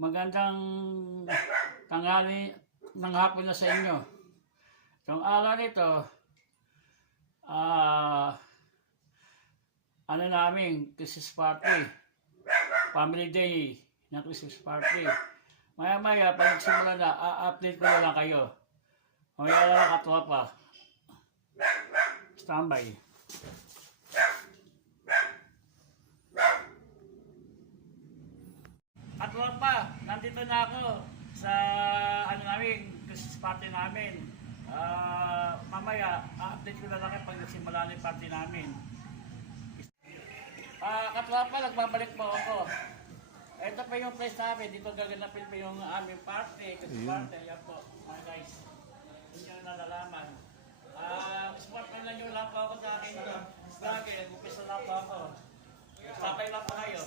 Magandang tanghali ng hapon na sa inyo. Itong araw nito, ano namin, Christmas party. Family day na Christmas party. Maya-maya, pag nagsimula na, update ko na lang kayo. Mamaya na lang katuwa pa. Standby. At pa, nandito na ako sa ano namin, Christmas party namin. Mamaya, update ko na lang pag nagsimula na yung party namin. Katwapa, nagbabalik po ako. Ito pa yung place namin, dito gaganapin pa yung aming party, Christmas party. Ayan po, mga guys. Hindi nyo nalalaman. Sport na nyo lang po ako sa akin. Lagi, nag-upisa lang po ako. Sabay lang po kayo.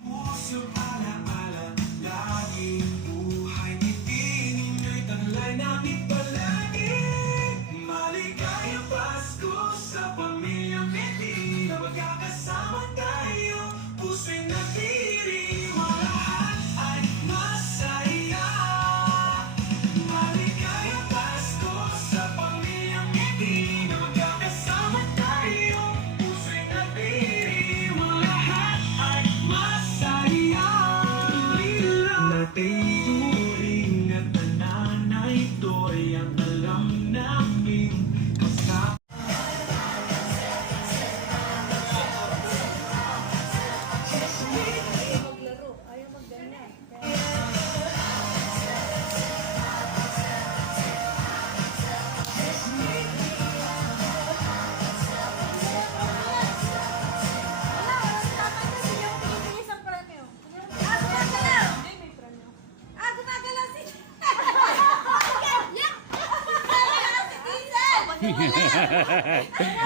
Puso ala-ala, laging buhay ngiti ninyo'y taglay namin palagi. Maligayang Pasko sa pamilyang ngiti na magkakasama tayo. Puso'y nagdiriwa, lahat ay masaya. Maligayang Pasko sa pamilyang ngiti na magkakasama tayo. Puso'y nagdiriwa, lahat ay masaya. Naturing at nanay ito'y ang alam namin kasama. Maglaro, ayaw magganyan.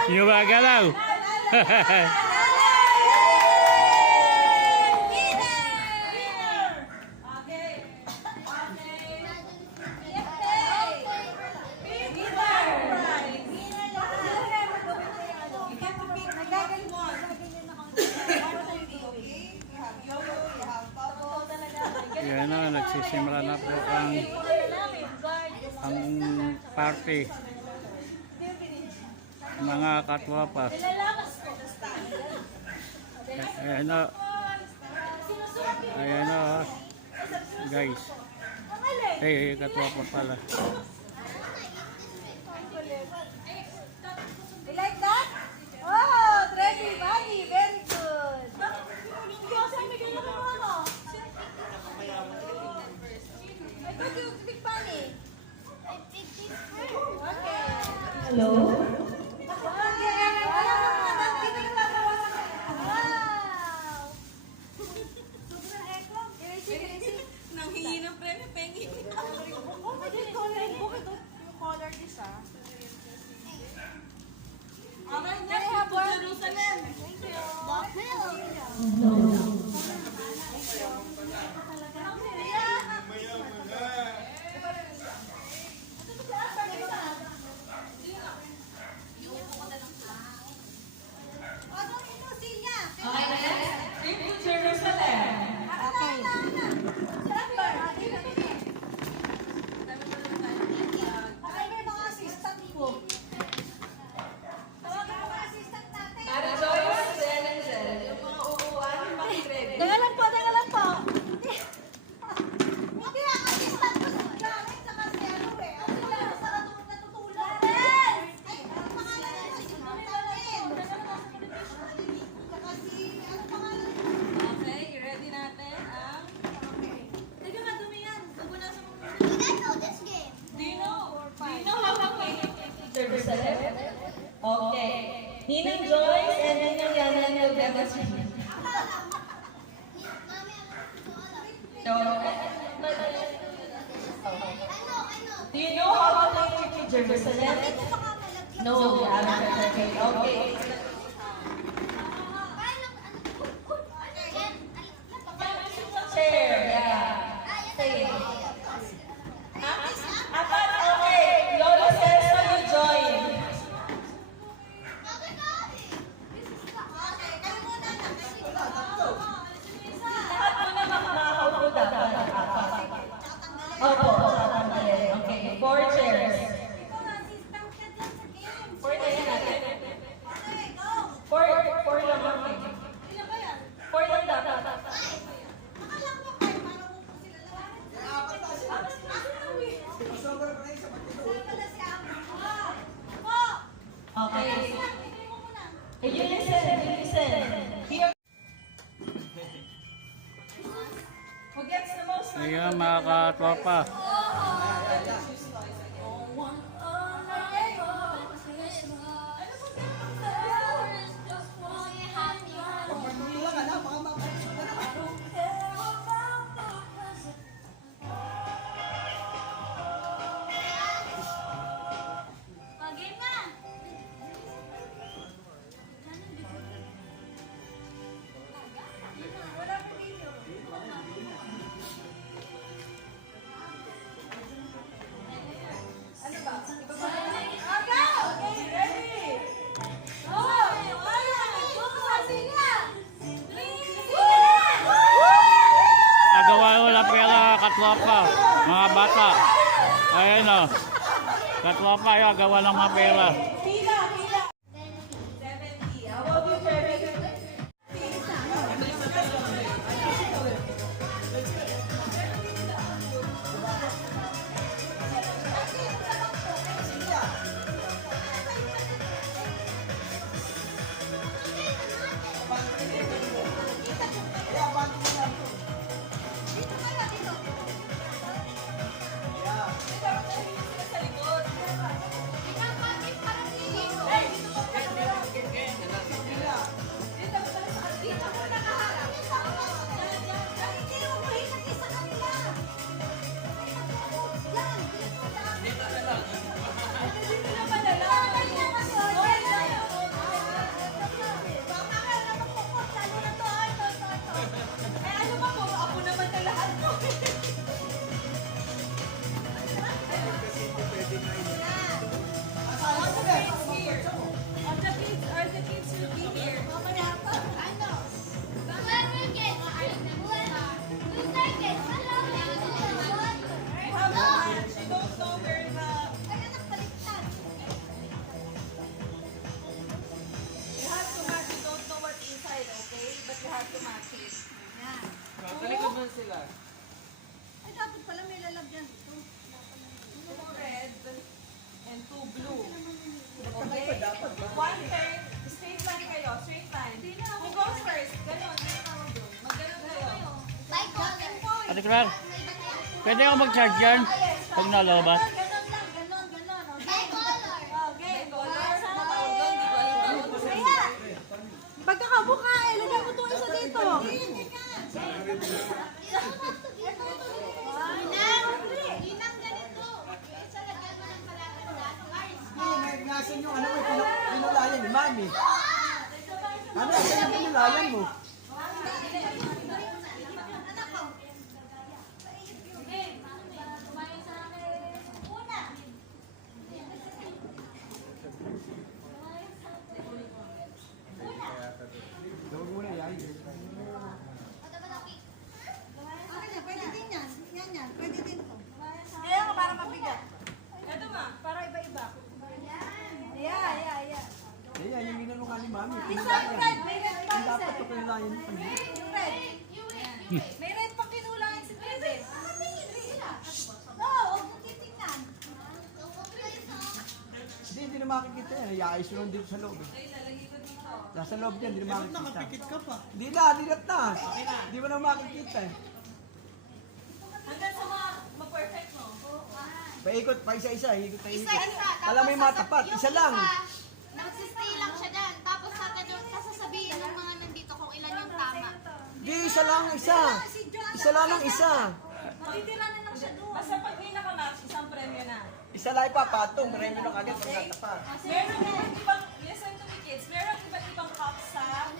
Yung magalaw. Yan na, nagsisimula na po ang party. Mga katwapa. Ayan na. Ayan na. Guys. Hey, katwapa pala. You like that? Oh, trendy bunny, very good. Big bunny. Okay. Hello? Nanghingi ng premyo, pengi. Color this, ah. Okay, next to Jerusalem. Thank you. Okay, next. Trip to Jerusalem. Para Joyce, Zen and Zen. Yung mga uupuan, makikready. Teka lang po. Hindi ako assistant ko sa gamit sa kasi ano eh. Ang sila sa natutulog. Ay, ang pangalan nila si Martin. Saka si, ano pangalan? Okay, ready natin ang... Teka, madumi yan. Dugo na sa mga... Do you know how to play Jerusalem? Okay. Ninang Joyce and Ninang Yanan will demonstrate. So, do you know how to play Trip to Jerusalem? No, you haven't. Okay. Chair, yeah. Say it. Apat, okay. Lolo says so you join. Okay, kayo muna na. Lahat muna Opo, tatanggalin. Okay, 4 chairs. Ikaw na, assistant ka dyan sa game. 4 na yan natin. Okay, go. 4 lang okay. Ilan ba yan? 4 lang dapat. Akala ko kayo, parang upo sila lahat. Pala si Amo. Po! Okay. Bigay mo muna. Listen. Here. Who gets the most? Ayun mga katropa. Game na! Wala pa video. Ano ba? Iba ba? Aga! Okay, ready? Go! Agawa wala pera katropa. Mga bata. Ayun o. Katropa yung agawa ng mga pera. Pila. 70. How about you, Ferry? Ay, dapat pala may lalagyan dito. 2 red and 2 blue. Okay? 1/3. Straight line kayo. Straight line. Who goes first? Ganon. Magganon kayo. Ate Clara, pwede ako mag-charge yan pag nalabas? Ganon lang, ganon. Okay? Okay, Color. Tawag doon. Di ko alam. Kaya, pagkakabuka, ilagay mo itong isa dito. Nasaan yung ano mo, pinulayan ni Mami? Ano, saan yung pinulayan mo? Gawag mo na yan. Pwede din yan. Yan. Pwede din to. Kaya nga para mabigat. Ito ma. Para iba-iba. Yeah. Ayan, yung ginanungan ni Mami, Isang pinulayan. red, may red pa Yung isa. dapat ito pinulayan pa niya. Yung red. May red pa kinulayan si Red. No, huwag mong titignan. Hindi na makikita yan. Iayos yun dito sa loob. Nasa loob yan, hindi na makikita. Nakapikit ka pa. Hindi na. Hindi mo na makikita eh. Hanggang sa ma-perfect mo. Paikot, pa isa-isa. Ikot na ikot. Isa-isa. Alam mo yung matapat, isa lang. Nagsistay lang siya dyan. Tapos sasabihin ng mga nandito kung ilan yung tama. Di, isa lang, isa. Isa lang ang isa. Matitira na lang siya doon. Basta pag may nakamatch, isang premyo na. Isa lang ipapatong, premyo na kagad pag natapat. Meron iba't ibang, listen to me kids, meron iba't ibang cup sa,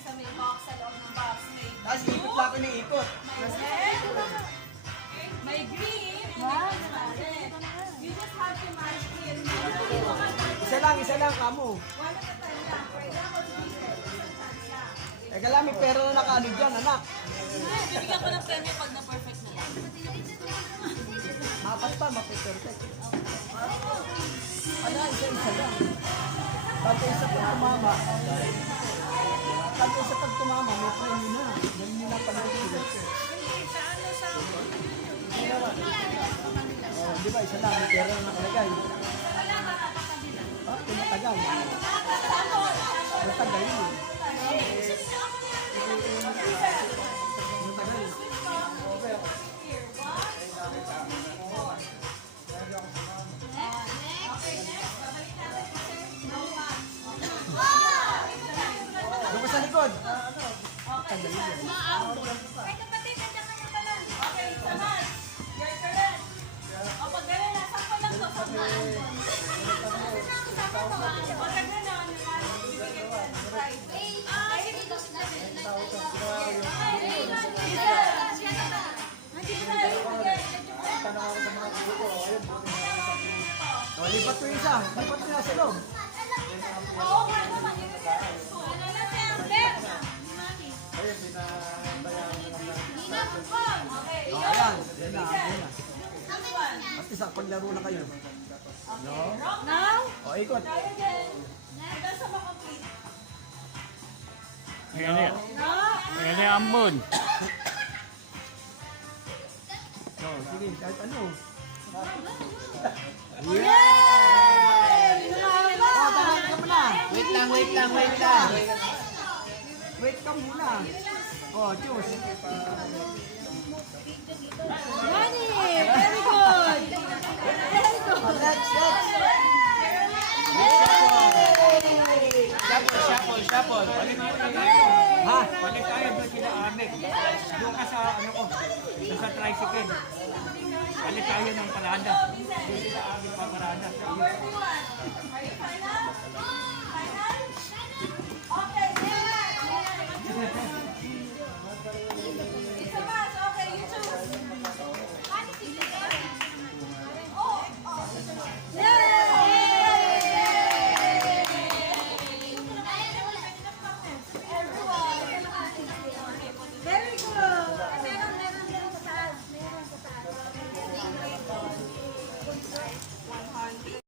sa may box, sa loob ng box. May Tapos ikot lang ko ng ikot. red, may green, and may red. You just have to match it. Isa lang, kamo. One at a time lang. For example, green, isang chance lang. Teka lang, may pera na nakaano dyan, anak. Bibigyan ko ng premyo pag na-perfect na lang. Okay, perfect. Ala, isa-isa lang. Pag isa pag tumama, may premyo na. Yan nyo na pala sila. Di ba, isa lang, may pera na nakalagay. Ah, tumatagal. Matagal yun. Doon ka sa likod. Tagal yun. Ay, kapatid, nandiyan ka na pala. Okay, Samad. Your turn. O, pag gano'n na, sakto lang to. Samaan. Pag gano'n, bibigyan ko ng prize. O, lipat ko yung isa. Lipat ko na sa loob. Oo, nga naman. Ano na siya? Left. Okay, O, yun. ayan. Yan na, yan na. Next one. At isa, paglaro na kayo. Now, O, ikot. tayo din. Hanggang sa makomplete. Ayan yan. No? Ayan yan, ambon. O, sige, kahit ano. Yay! O, tawag ka muna. Wait lang. Wait ka muna. O, choose. Nani! Very good! O, next. Shuffle. Ha? Balik tayo doon sila Amek. Doon ka sa ano ko. Doon sa tricycle. Balik tayo ng parada. Doon sila Amek pa parada. Number 1. Are you final? Final? Okay, it's a match. Okay, you choose. Very good.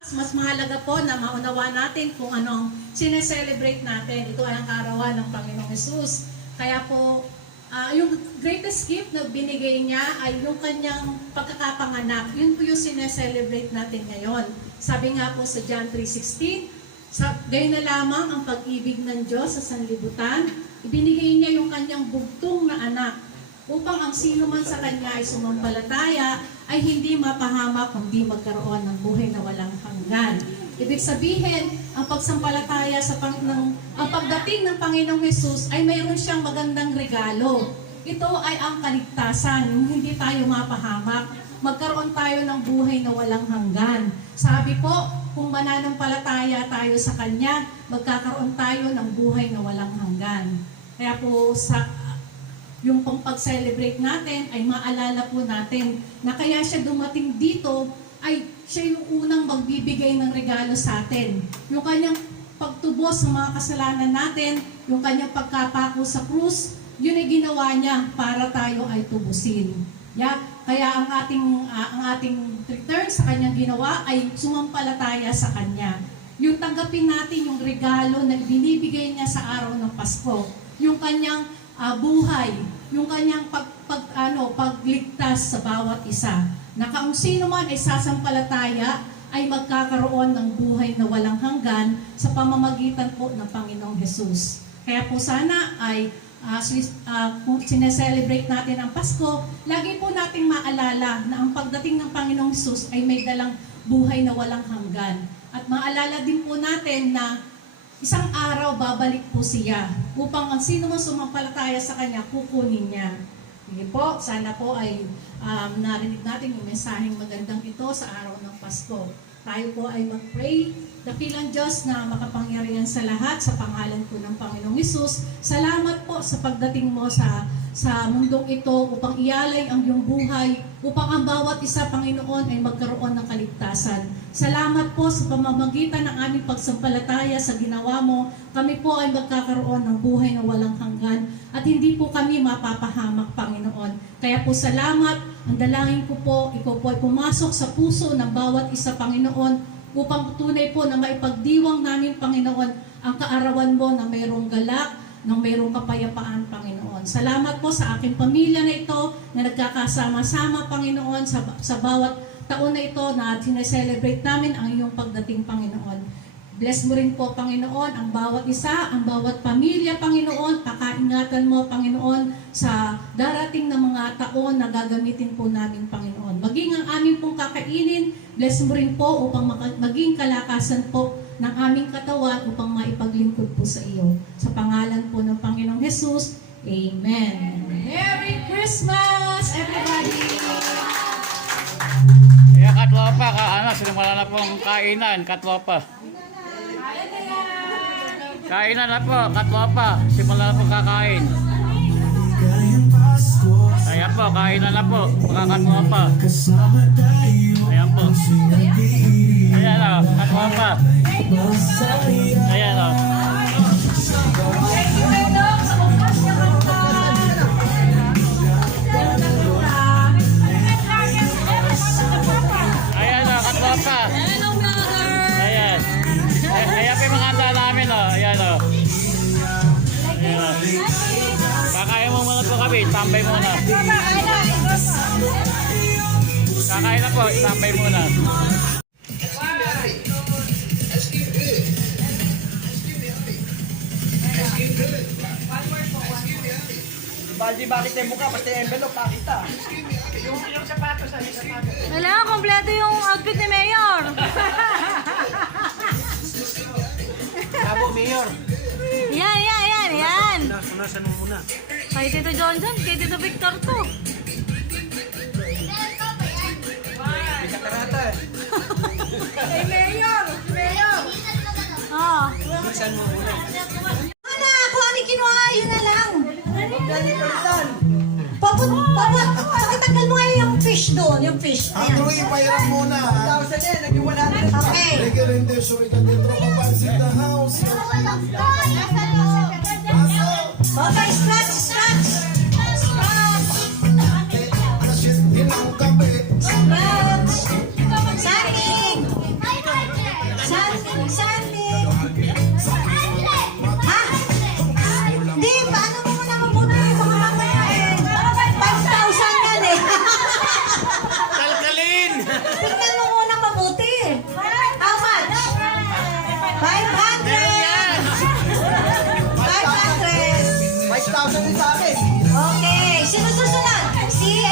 Mas mahalaga po na maunawa natin kung anong sineselebrate natin. Ito ay ang kaarawan ng Panginoong Hesus. Kaya po, yung greatest gift na binigay niya ay yung kanyang pagkakapanganak. Yun po yung sineselebrate natin ngayon. Sabi nga po sa John 3:16, gayon na lamang ang pag-ibig ng Diyos sa sanlibutan. Ibinigay niya yung kanyang bugtong na anak upang ang sino man sa kanya ay sumampalataya ay hindi mapahamak kundi magkaroon ng buhay na walang hanggan. Ibig sabihin, ang pagsampalataya ang pagdating ng Panginoong Hesus ay mayroon siyang magandang regalo. Ito ay ang kaligtasan, yung hindi tayo mapahamak. Magkaroon tayo ng buhay na walang hanggan. Sabi po, kung mananampalataya tayo sa Kanya, magkakaroon tayo ng buhay na walang hanggan. Kaya po yung pag-celebrate natin ay maalala po natin na kaya siya dumating dito ay siya yung unang magbibigay ng regalo sa atin. Yung kanyang pagtubos sa mga kasalanan natin, yung kanyang pagkapako sa krus, yun ay ginawa niya para tayo ay tubusin. Kaya ang ating return sa kanyang ginawa ay sumampalataya sa kanya. Yung tanggapin natin yung regalo na binibigay niya sa araw ng Pasko, yung kanyang buhay, yung kanyang pagligtas sa bawat isa. Na kung sino man ay sasampalataya ay magkakaroon ng buhay na walang hanggan sa pamamagitan po ng Panginoong Hesus. Kaya po sana ay kung sineselebrate natin ang Pasko, lagi po nating maalala na ang pagdating ng Panginoong Hesus ay may dalang buhay na walang hanggan. At maalala din po natin na isang araw babalik po siya upang ang sino man sumampalataya sa kanya, kukunin niya. Sige po, sana po ay narinig natin yung mensaheng magandang ito sa araw ng Pasko. Tayo po ay mag-pray. Dakilang Diyos na makapangyarihan sa lahat, sa pangalan po ng Panginoong Hesus. Salamat po sa pagdating mo sa mundong ito upang ialay ang iyong buhay, upang ang bawat isa, Panginoon, ay magkaroon ng kaligtasan. Salamat po sa pamamagitan ng aming pagsampalataya sa ginawa mo, kami po ay magkakaroon ng buhay na walang hanggan at hindi po kami mapapahamak, Panginoon. Kaya po salamat Ang dalangin ko po, ikaw po ay pumasok sa puso ng bawat isa, Panginoon, upang tunay po na maipagdiwang namin, Panginoon, ang kaarawan mo na mayroong galak, na mayroong kapayapaan, Panginoon. Salamat po sa aking pamilya na ito na nagkakasama-sama, Panginoon, sa bawat taon na ito na sineselebrate namin ang iyong pagdating, Panginoon. Bless mo rin po, Panginoon, ang bawat isa, ang bawat pamilya, Panginoon. Pakaingatan mo, Panginoon, sa darating na mga taon na gagamitin po namin, Panginoon. Maging ang aming pong kakainin, bless mo rin po upang maging kalakasan po ng aming katawan upang maipaglingkod po sa iyo. Sa pangalan po ng Panginoong Jesus, Amen. Merry Christmas, everybody! Kaya katlopa, sinimula na pong kainan, katlopa. Kainan na po, katlopa. Simula na po kakain. Maligayang Pasko. Ayan po, kainan na po, mga katlopa. Kasama tayo. Ayan po. Sinagdiin. Ayan o, katlopa. Masaya. Ayan o. Ayan o, katlopa. Ayan. Ayan po yung mga handa namin o. Ayan o. Ayan o. Kakain mo muna po kami, tambay muna. Kakain na po, tambay muna. Baldi, bakit yung mukha? Basta yung envelope, pakita. Wala, kompleto yung outfit ni Mayor. Sabo, Mayor. Yan. Punasan mo muna. Kay Tito Johnson, kay Tito Victor to. Bigat na nata eh. Oh. Punasan mo muna. Ana, kung ano yung kinuha, yun na lang. Saan? Pakitanggal mo nga yung fish doon, yung fish. Ayan. Andrew, ipahiram muna. 1,000 yan, naging 100 pa. Okay. Requerente, subika dentro ko pansit the house. Okay, scratch. Shit, ang kape. Scratch. Sanding. Ha? Di, paano mo muna mabuti yung mga mamaya eh? 5,000 yan eh. Kalkalin! Tingnan mo muna mabuti. How much? 500. 5,000 din sa akin. Okay, sino susunod? Si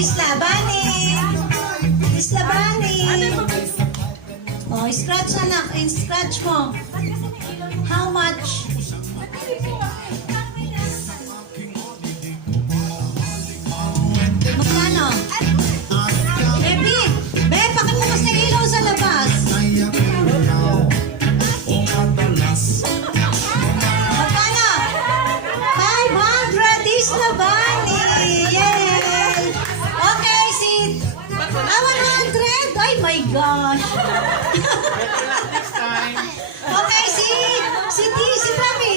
Isla Bani. Isla Bani. Oh, scratch anak, scratch mo. How much? Magkano? Baby, pakibukas na ilaw sa labas. Magkano? 500 Isla Bani. Yay! Okay, si 100. Ay my gosh. Okay, si Travi.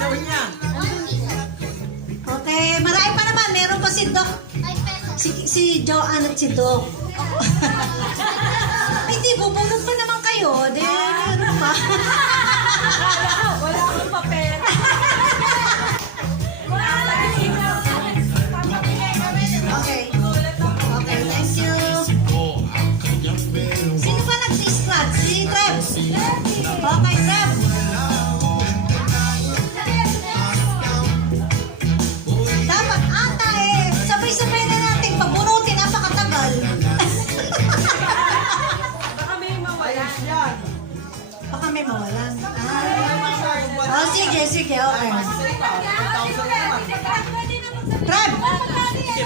Gawin niya. Okay, marami pa naman. Meron pa si Doc. Si Joanne at si Doc. Ay, di, bubunod pa naman kayo. Di, meron pa. Wala akong papel. Okay. Okay, thank you. Sino ba nag-scratch? Si Trev. Okay, Trev. Dapat ata eh. Sabay-sabay na natin pabunutin. Napakatagal. Baka may mawala. Ayos yan. Baka may mawalan. Oh, sige. Okay. 5,000 naman. Trev!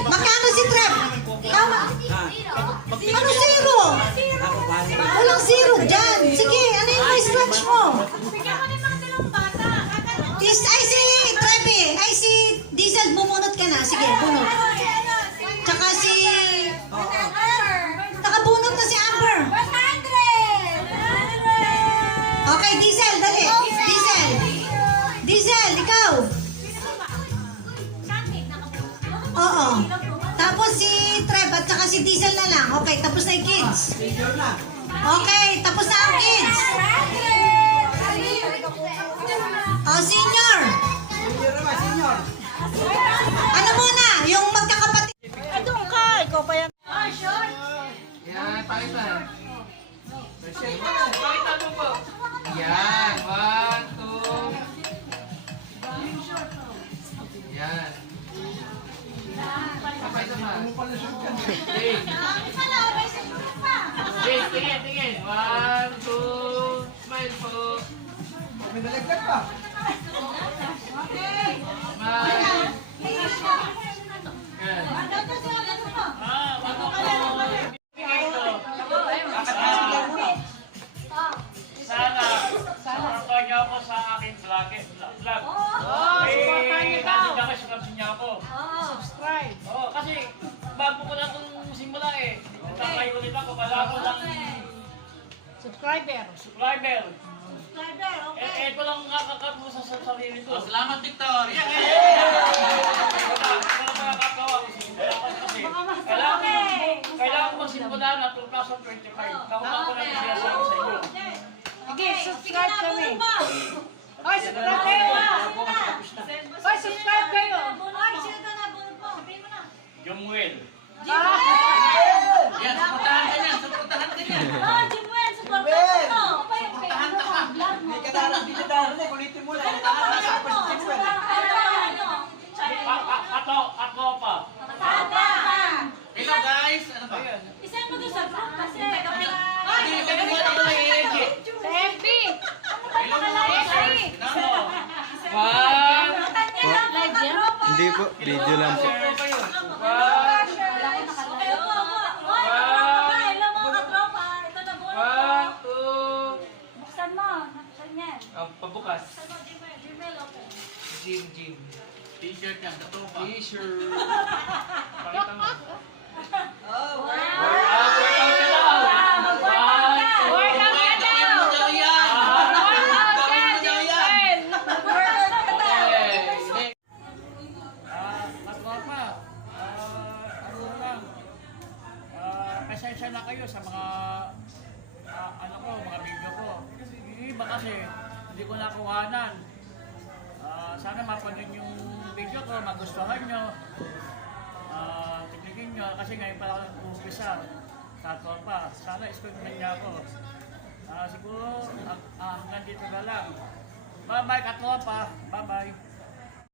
Magkano si Trev? Tama. Ano zero? Walang zero dyan. Sige, ano yung may scratch mo? Ay, si Trevi. Ay, si Diesel, bumunot ka na. Sige, bunot. Tsaka si... Nakabunot na si Amber. Okay, Diesel. Diesel, dali. Diesel. Diesel, ikaw. Oo. Tapos si Trev at saka si Diesel na lang. Okay, tapos na yung kids. Senior na. Okay, tapos na ang kids. Oh, senior. Senior naman, senior. Ano muna? Yung magkakapatid. Yan, pakita. Pakita mo po. Yan, 1, 2. Yan. Pakita mo. Tingin. 1, 2. Smile po. May nalagdag pa. Smile. Yan. Sana supportan niyo ako sa aking vlog. Supportan niyo daw. Subscribe niyo ako. Subscribe. Oo, kasi bago ko lang itong simula eh. Nagtatry ulit ako, kala ko lang Subscriber. subscriber. Ito lang nakakatusa sa sarili ko. Salamat, Victor. Kailangan ko magsimula na 2025. Kakuha ko na yung sinasabi sa inyo. Sige, subscribe kami. Oy, subscribe kayo. Oy, subscribe kayo. Jumuel. Yan, supportahan ka yan. Supportahan ka yan. Hindi ka dalang dinadaran eh. Kulitin mo lang. Ako pa. Hello guys. Ano ba? Isend mo doon sa group kasi. Hindi, ganun mo ito eh. Sa FB. Hello guys. Ano? Live yan? Hindi po, video lang po. Pabukas. Jim. T-shirt yan. Katupa. T-shirt. Pakita mo. Pasensya na kayo sa mga mga video ko. Yung iba kasi hindi ko nakuhanan. Sana mapanood yung video ko, magustuhan nyo. Tignan nyo kasi ngayon pala ako nag-uumpisa sa tropa. Sana expect niya ako. Siguro hanggang dito na lang. Bye-bye katropa. Bye-bye.